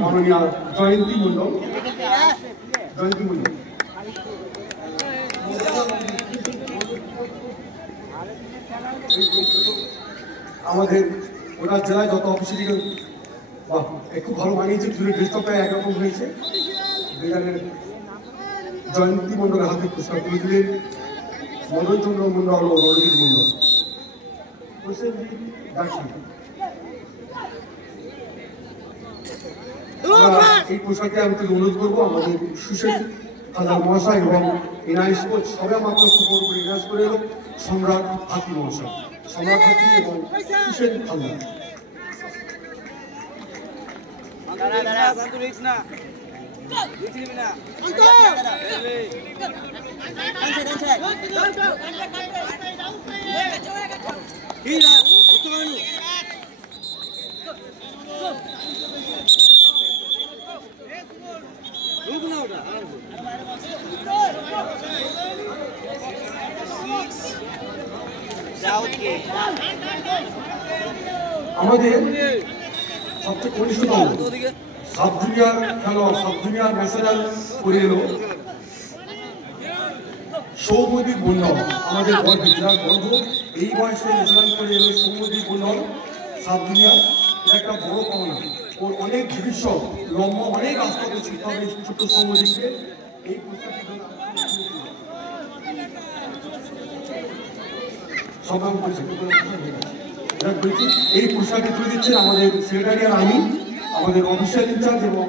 মাননীয় জয়ন্তী মণ্ডল আমাদের ওনার জেলায় যত অফিসে দিকে খুব ভালো মানিয়েছে, চুলের ড্রেসটা প্রায় একরকম হয়েছে। জয়ন্তী মণ্ডলের হাতে পুরস্কার তুলে দিলেন মদন চন্দ্র মণ্ডল ও রণজিৎ মণ্ডল। এই পোশাকে আমি তোকে অনুরোধ করবো আমাদের সুশেষ হালদার মহাশয় এবং এনআইএস কোচ সবাই মাত্র খবর করে ইনআইএস করে এলো সম্রাট হাতি মহাশয়, সম্রাট হাতি এবং সুশেষ হালদার। আমাদের সবচেয়ে কনিষ্ঠতম সাব জুনিয়র খেলোয়াড়, সাব জুনিয়র ন্যাশনাল করে এলো সৌম্যদীপ মণ্ডল। আমাদের বিরাট গর্ব, এই বয়সে ন্যাশনাল করে এলো সৌম্যদীপ মণ্ডল সাব জুনিয়র। এটা একটা বড় পাওনা, ওর অনেক ভবিষ্যৎ লম্বা, অনেক আস্থা করে শিখতে হবে ছোট্ট সৌম্যদীপকে। এই সংগ্রাম করছে বলছি, এই পোশাকে তুলে দিচ্ছেন আমাদের সেক্রেটারিয়াল আর্মি, আমাদের অফিসিয়াল ইনচার্জ এবং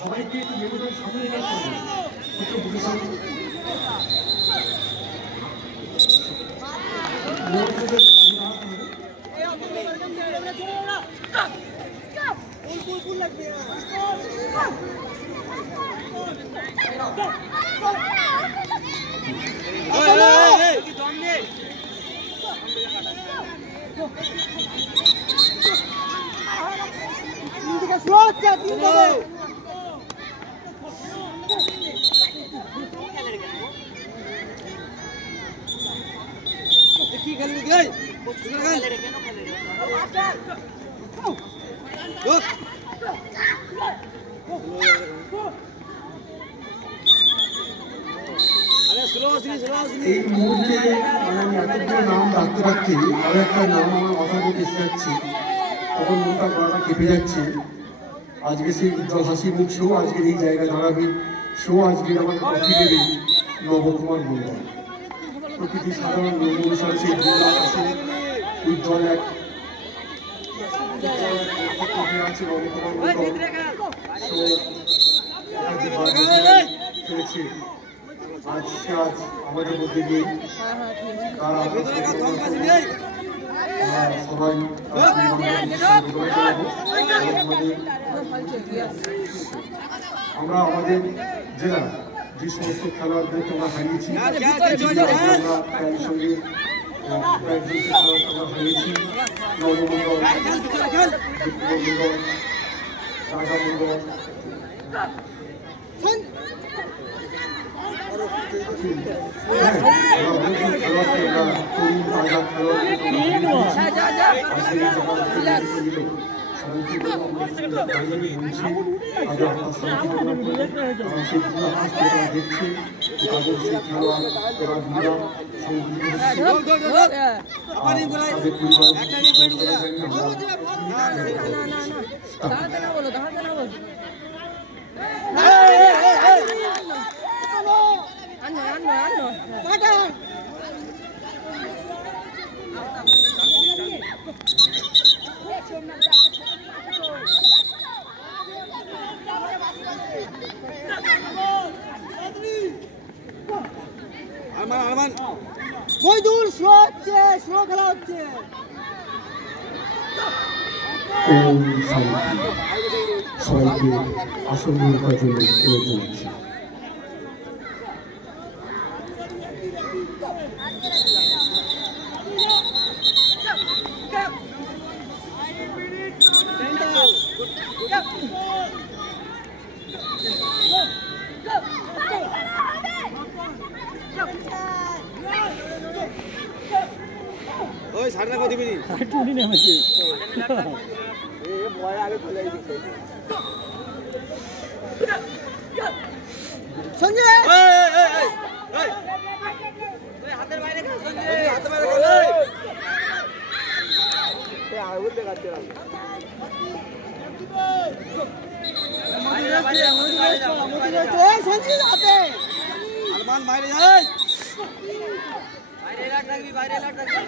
সবাইকে একটু মেমোরিয়াল সামনে নিয়ে এই মুহূর্তে আমি এতগুলো নাম ডাকতে ডাকতে আরো একটা নাম আমার মাথার মধ্যে এসে যাচ্ছে, তখন মনটা গলাটা কেঁপে যাচ্ছে। আজকে সেই উজ্জ্বল হাসি মুখ শো, আজকের এই জায়গায় দাঁড়াবে শো, আজকের আমাকে ট্রফি দেবে নবকুমার মণ্ডল। প্রকৃতি সাধারণ নিয়ম অনুসারে সেই আকাশে উজ্জ্বল এক আছে নবকুমার মণ্ডল চলেছে। আজ সে আজ আমাদের মধ্যে নেই, সবাই আমরা আমাদের জেলা যে সমস্ত খেলোয়াড়দেরকে আমরা হারিয়েছি, আমরা তার সঙ্গে আমরা হারিয়েছি নবমণ্ডল, রাজা মণ্ডল, মইদুল স্লো হচ্ছে, স্লো খেলা হচ্ছে। সবাইকে আসন গ্রহণ জন্য অনুরোধ জানাচ্ছি। ওই সাড়ে কত মিনিট? 60 মিনিট নেমেছে। এ বয় আগে চলে গেছে। সঞ্জয় এই হাতের বাইরে খেল সঞ্জয়, হাতের বাইরে খেল। এ আউট দেখাচ্ছে না। সঞ্জয় হাতে আরমান বাইরে যাই, বাইরে লাগ লাগবি, বাইরে লাগ লাগবি।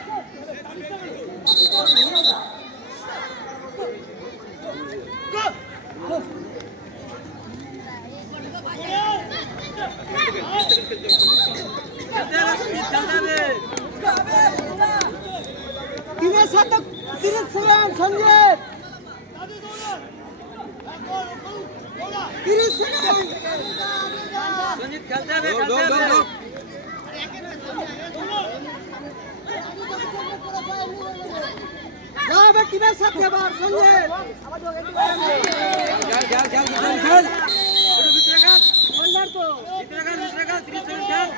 তিনের সাথে 30 সেকেন্ড সঞ্জয়, 30 সেকেন্ড সঞ্জিত খেলতে হবে, খেলতে হবে। যাও বে টিমের সাথে এবার সঞ্জয়। খেল খেল খেল খেল, একটু ভিতরে খেল, বললার তো ভিতরে খেল, ভিতরে খেল, 30 সেকেন্ড খেল।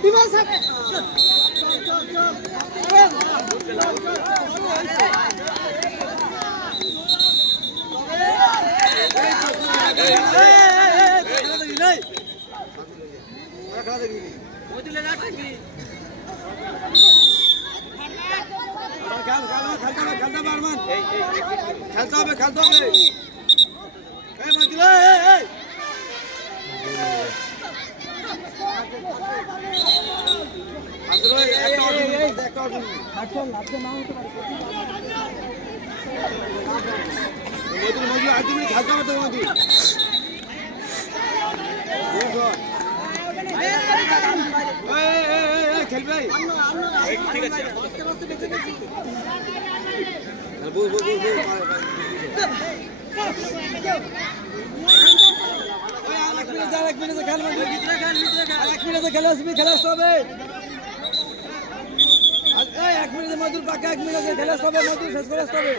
টিমের সাথে খেলতে হবে, খেলতে হবে। খেলবে ঠিক আছে, খেলে আসবি, খেলে আসতে হবে। 1 মিনিটে মজুর পাকা, 1 মিনিটে খেলে আসতে হবে, মজুর শেষ করে আসতে হবে।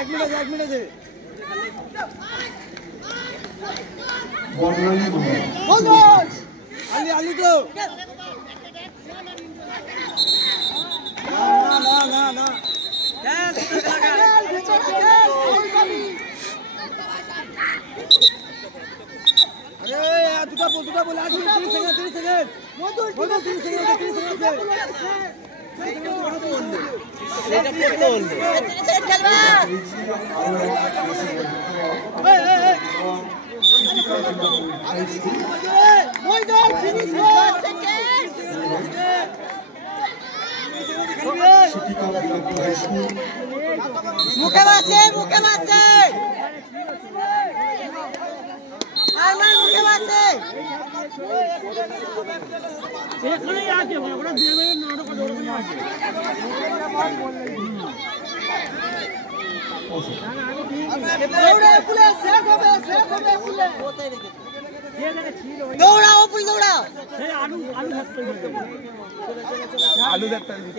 1 মিনিটে 1 মিনিটে আলি আলি তো না না না দুটা বলে 30 সেকেন্ড 30 সেকেন্ড মজুর 30 সেকেন্ড 30 সেকেন্ড এটা করতে হল 30 সেকেন্ড খেলবা। Moidul finish 4 second. মুখে মারছে, মুখে মারছে, আরমান মুখে মারছে। এখানেই আছে, ওরা দিয়ে দেবে নাটক করে ওরকমই আছে। দৌড়ে পুলে শেষ হবে, শেষ হবে পুলে। দৌড়াও পুলে দৌড়াও। আলু আলু ধরতে হবে, আলু ধরতে হবে।